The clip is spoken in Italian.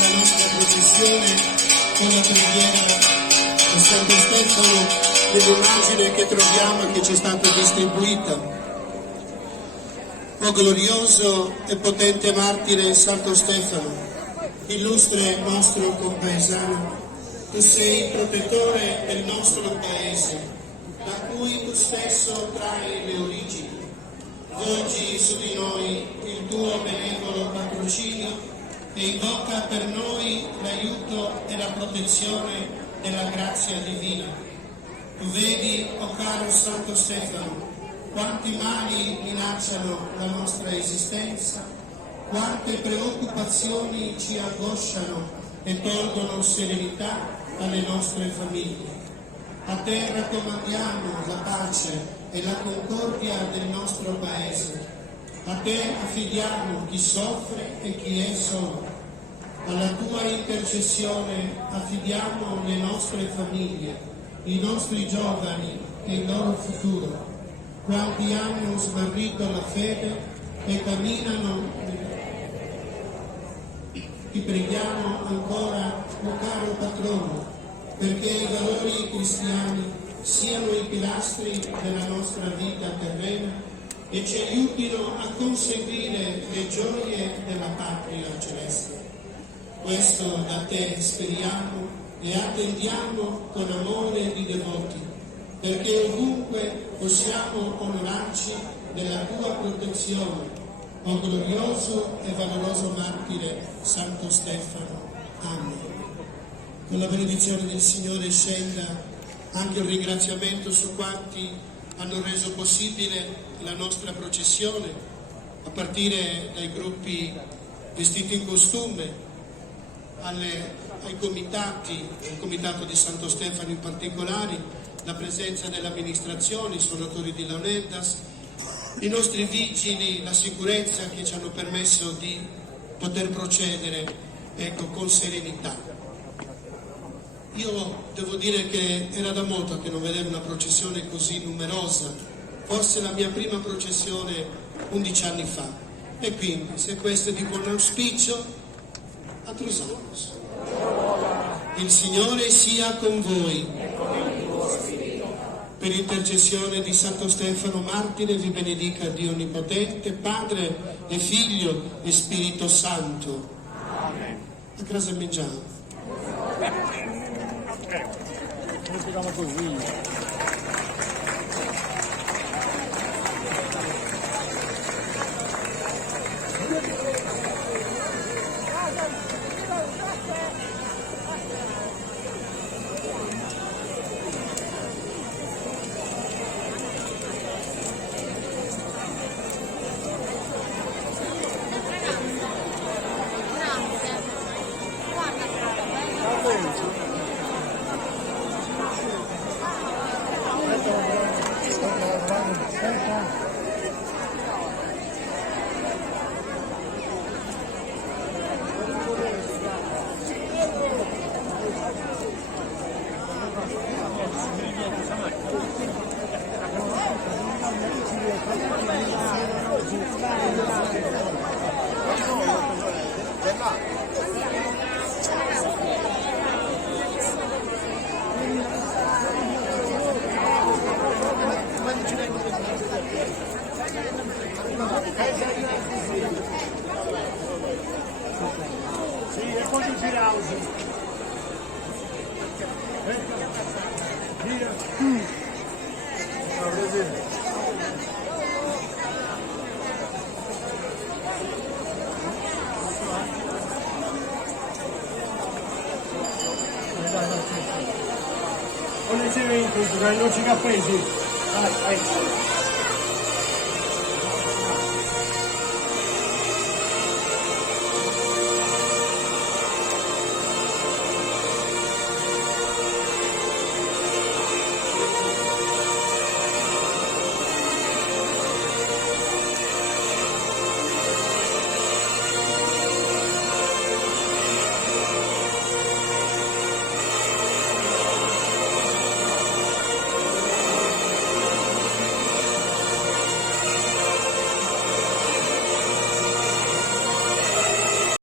La nostra processione con la preghiera a Santo Stefano dell'immagine che troviamo e che ci è stata distribuita. O glorioso e potente martire Santo Stefano, illustre nostro compaesano, tu sei il protettore del nostro paese, da cui tu stesso trai le origini. Volgi su di noi il tuo benevolo patrocinio e invoca per noi l'aiuto e la protezione della grazia divina. Tu vedi, o caro Santo Stefano, quanti mali minacciano la nostra esistenza, quante preoccupazioni ci angosciano e tolgono serenità alle nostre famiglie. A te raccomandiamo la pace e la concordia del nostro Paese. A te affidiamo chi soffre e chi è solo. Alla tua intercessione affidiamo le nostre famiglie, i nostri giovani e il loro futuro. Quanti hanno smarrito la fede e camminano, ti preghiamo ancora, o caro patrono, perché i valori cristiani siano i pilastri della nostra vita terrena e ci aiutino a conseguire le gioie della patria celeste. Questo da te speriamo e attendiamo con amore di devoti, perché ovunque possiamo onorarci della tua protezione, o glorioso e valoroso martire Santo Stefano. Amen. Con la benedizione del Signore scenda anche un ringraziamento su quanti hanno reso possibile la nostra processione, a partire dai gruppi vestiti in costume, alle ai comitati, al comitato di Santo Stefano in particolare, la presenza delle amministrazioni, i suonatori di Launeddas, i nostri vigili, la sicurezza che ci hanno permesso di poter procedere, ecco, con serenità. Io devo dire che era da molto che non vedevo una processione così numerosa, forse la mia prima processione 11 anni fa, e quindi se questo è di buon auspicio, atrusamus. Il Signore sia con voi. Per intercessione di Santo Stefano Martire vi benedica Dio Onnipotente, Padre e Figlio e Spirito Santo. Amen. A casa mangiamo. Sì, e poi giravo. Gira. Con le cementi, non ci cappesi.